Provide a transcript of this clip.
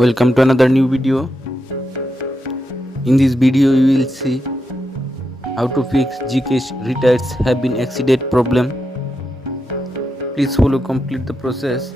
Welcome to another new video. In this video you will see how to fix Gcash Retries have been accident problem. Please follow complete the process.